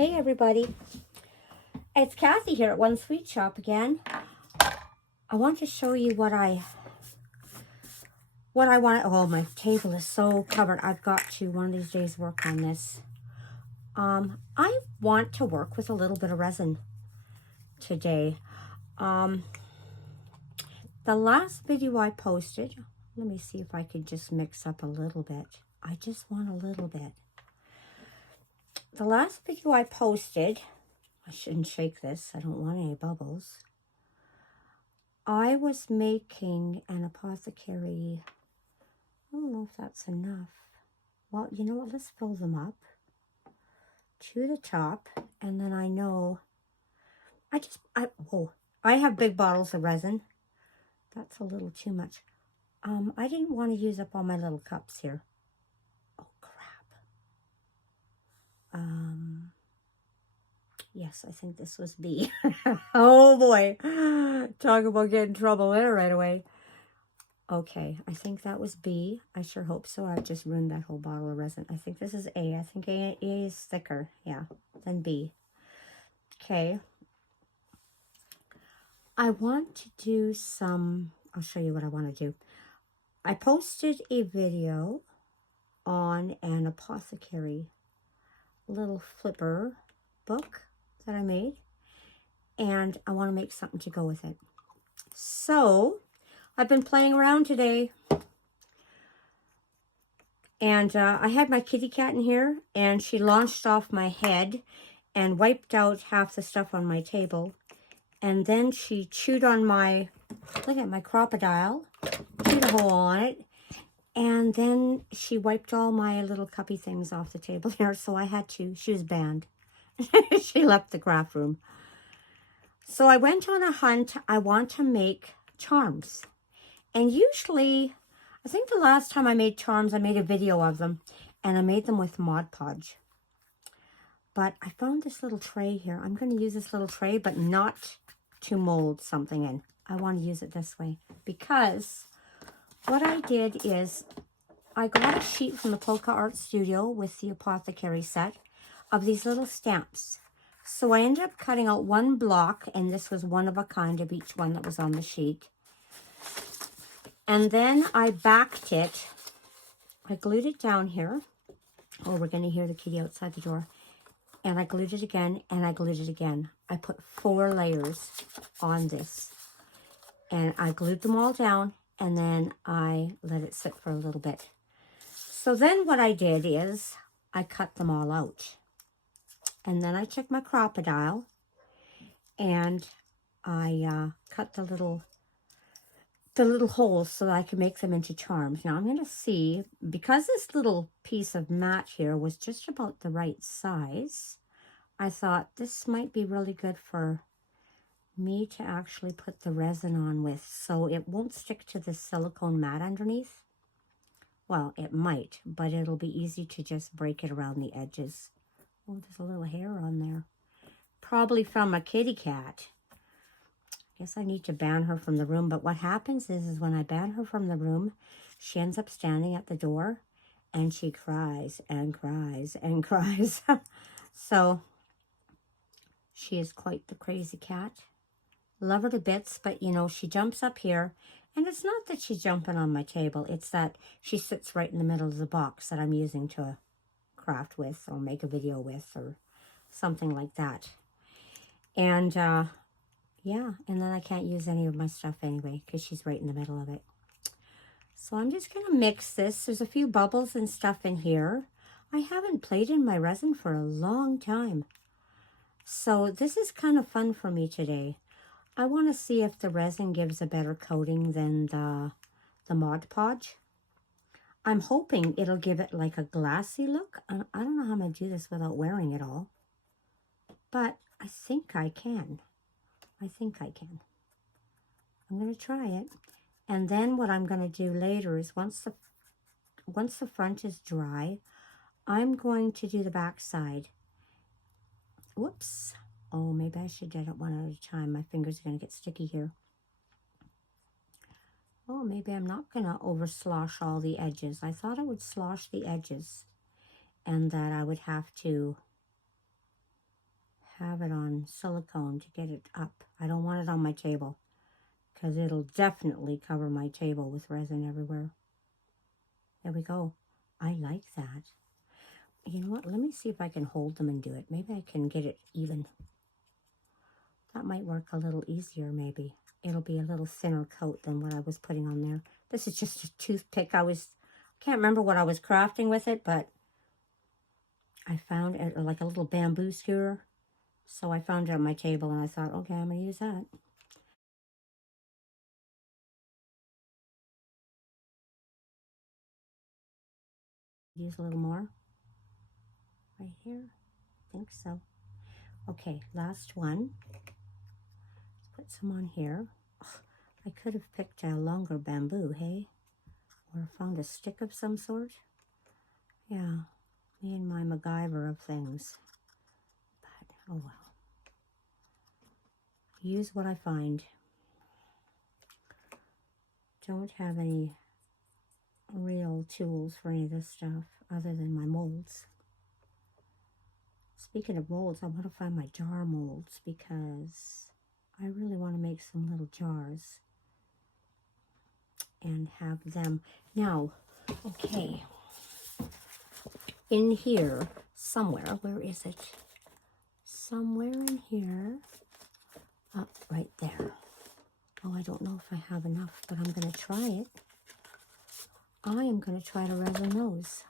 Hey everybody, it's Kathy here at One Sweet Shop again. I want to show you what I want. Oh, my table is so covered. I've got to one of these days work on this. I want to work with a little bit of resin today. The last video I posted, let me see if I could just mix up a little bit. I just want a little bit. The last video I posted, I shouldn't shake this. I don't want any bubbles. I was making an apothecary. I don't know if that's enough. Well, you know what? Let's fill them up to the top. And then I know, I have big bottles of resin. That's a little too much. I didn't want to use up all my little cups here. Oh, crap. Yes, I think this was B. Oh, boy. Talk about getting in trouble there right away. Okay, I think that was B. I sure hope so. I've just ruined that whole bottle of resin. I think this is A. I think A is thicker, yeah, than B. Okay. I want to do some, I'll show you what I want to do. I posted a video on an apothecary little flipper book that I made, and I want to make something to go with it. So I've been playing around today, and I had my kitty cat in here, and she launched off my head and wiped out half the stuff on my table. And then she chewed on my, look at my crocodile, chewed a hole on it. And then she wiped all my little cuppy things off the table here. So I had to, she was banned. She left the craft room. So I went on a hunt. I want to make charms. And usually, I think the last time I made charms, I made a video of them. And I made them with Mod Podge. But I found this little tray here. I'm going to use this little tray, but not to mold something in. I want to use it this way. Because what I did is, I got a sheet from the Polka Art Studio with the apothecary set of these little stamps. So I ended up cutting out one block, and this was one of a kind of each one that was on the sheet. And then I backed it. I glued it down here. Oh, we're going to hear the kitty outside the door. And I glued it again, and I glued it again. I put 4 layers on this. And I glued them all down, and then I let it sit for a little bit. So then what I did is, I cut them all out. And then I took my crocodile, and I cut the little holes so that I could make them into charms. Now I'm going to see, because this little piece of mat here was just about the right size, I thought this might be really good for me to actually put the resin on with, so it won't stick to the silicone mat underneath. Well, it might, but it'll be easy to just break it around the edges. Oh, there's a little hair on there. Probably from a kitty cat. Guess I need to ban her from the room. But what happens is when I ban her from the room, she ends up standing at the door and she cries and cries and cries. So she is quite the crazy cat. Love her to bits, but you know, she jumps up here, and it's not that she's jumping on my table. It's that she sits right in the middle of the box that I'm using to craft with or make a video with or something like that. And yeah, and then I can't use any of my stuff anyway because she's right in the middle of it. So I'm just going to mix this. There's a few bubbles and stuff in here. I haven't played in my resin for a long time. So this is kind of fun for me today. I want to see if the resin gives a better coating than the Mod Podge. I'm hoping it'll give it like a glassy look. I don't know how I'm going to do this without wearing it all. But I think I can. I think I can. I'm going to try it. And then what I'm going to do later is once the front is dry, I'm going to do the back side. Whoops. Oh, maybe I should do it one at a time. My fingers are going to get sticky here. Oh, maybe I'm not going to over slosh all the edges. I thought I would slosh the edges and that I would have to have it on silicone to get it up. I don't want it on my table because it'll definitely cover my table with resin everywhere. There we go. I like that. You know what? Let me see if I can hold them and do it. Maybe I can get it even. That might work a little easier, maybe. It'll be a little thinner coat than what I was putting on there. This is just a toothpick. I can't remember what I was crafting with it, but I found it like a little bamboo skewer. So I found it on my table and I thought, okay, I'm going to use that. Use a little more right here. I think so. Okay, last one. Put some on here. Ugh, I could have picked a longer bamboo, hey? Or found a stick of some sort. Yeah, me and my MacGyver of things. But, oh well. Use what I find. Don't have any real tools for any of this stuff other than my molds. Speaking of molds, I want to find my jar molds because I really want to make some little jars and have them. Now, okay, in here somewhere, where is it? Somewhere in here, up right there. Oh, I don't know if I have enough, but I'm going to try it. I am going to try to resin those.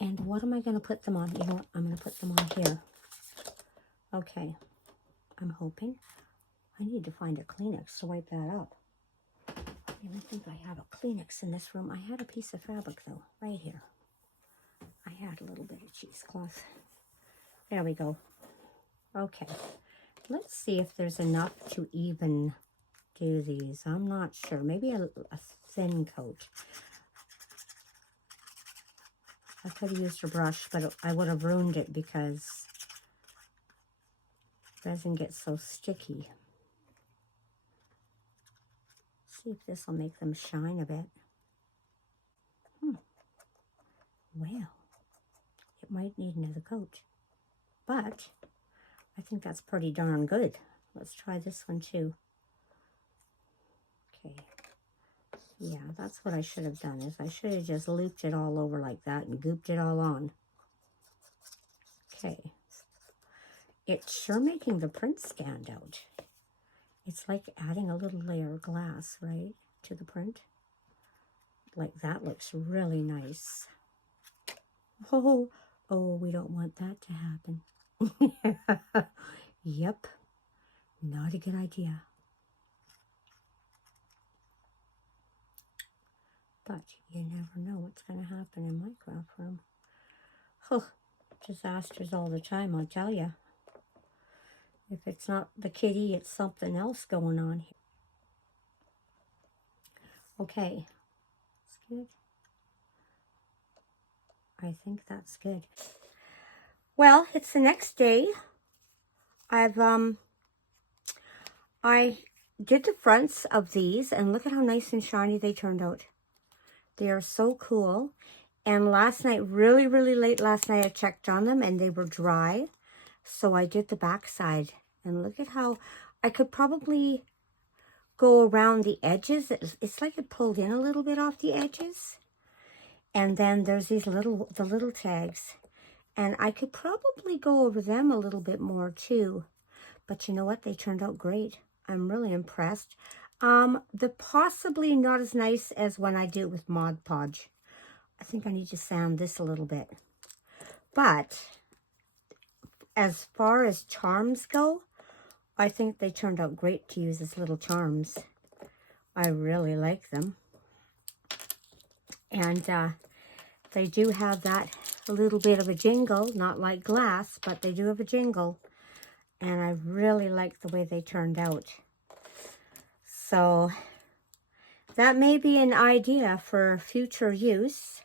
And what am I going to put them on? You know what? I'm going to put them on here. Okay. I'm hoping. I need to find a Kleenex to wipe that up. I don't even think I have a Kleenex in this room. I had a piece of fabric, though, right here. I had a little bit of cheesecloth. There we go. Okay. Let's see if there's enough to even do these. I'm not sure. Maybe a thin coat. I could have used a brush, but I would have ruined it because resin gets so sticky. See if this will make them shine a bit. Well, it might need another coat, but I think that's pretty darn good. Let's try this one too. Okay. Yeah, that's what I should have done, is I should have just looped it all over like that and gooped it all on. Okay. It's sure making the print stand out. It's like adding a little layer of glass, right, to the print. Like that looks really nice. Oh, we don't want that to happen. Yep, not a good idea. But you never know what's going to happen in my craft room. Oh, disasters all the time, I'll tell you. If it's not the kitty, it's something else going on here. Okay, that's good. I think that's good. Well, it's the next day. I did the fronts of these, and look at how nice and shiny they turned out. They are so cool. And last night, really, really late last night, I checked on them and they were dry. So I did the back side. And look at how I could probably go around the edges. It's like it pulled in a little bit off the edges. And then there's the little tags. And I could probably go over them a little bit more too. But you know what? They turned out great. I'm really impressed. They're possibly not as nice as when I do it with Mod Podge. I think I need to sand this a little bit. But as far as charms go, I think they turned out great to use as little charms. I really like them. And they do have that little bit of a jingle, not like glass, but they do have a jingle. And I really like the way they turned out. So that may be an idea for future use.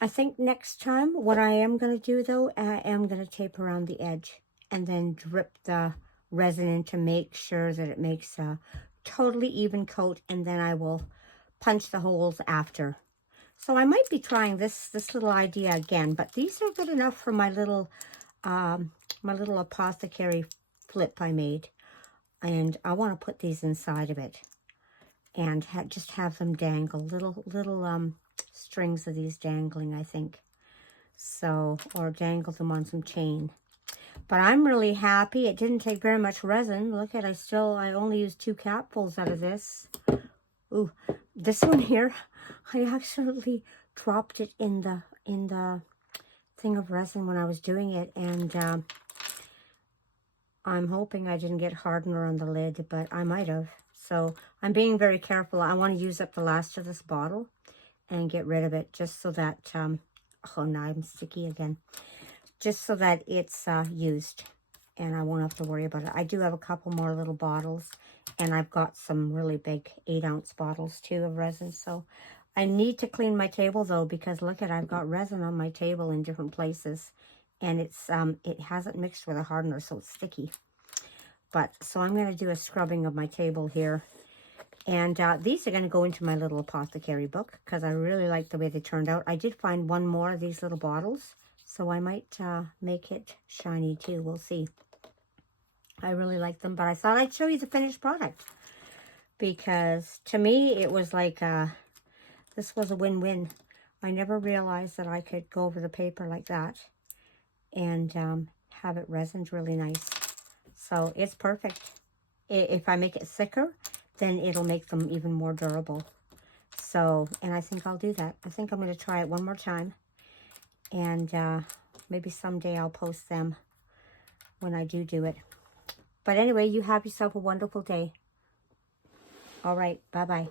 I think next time, what I am going to do though, I am going to tape around the edge and then drip the resin in to make sure that it makes a totally even coat, and then I will punch the holes after. So I might be trying this little idea again, but these are good enough for my little my little apothecary flip I made. And I want to put these inside of it. And just have them dangle. Little strings of these dangling, I think. So, or dangle them on some chain. But I'm really happy. It didn't take very much resin. Look at, I only used 2 capfuls out of this. Ooh, this one here, I actually dropped it in the thing of resin when I was doing it, and I'm hoping I didn't get hardener on the lid, but I might have. So I'm being very careful. I want to use up the last of this bottle and get rid of it, just so that, oh, now I'm sticky again. Just so that it's used, and I won't have to worry about it. I do have a couple more little bottles, and I've got some really big 8-ounce bottles too of resin. So I need to clean my table though, because look at, I've got resin on my table in different places, and it's it hasn't mixed with a hardener, so it's sticky. But so I'm going to do a scrubbing of my table here, and these are going to go into my little apothecary book because I really like the way they turned out. I did find one more of these little bottles, so I might make it shiny too. We'll see. I really like them, but I thought I'd show you the finished product, because to me it was like this was a win-win. I never realized that I could go over the paper like that and have it resined really nice. So it's perfect. If I make it thicker, then it'll make them even more durable. So, and I think I'll do that. I think I'm going to try it one more time. And maybe someday I'll post them when I do it. But anyway, you have yourself a wonderful day. All right, bye-bye.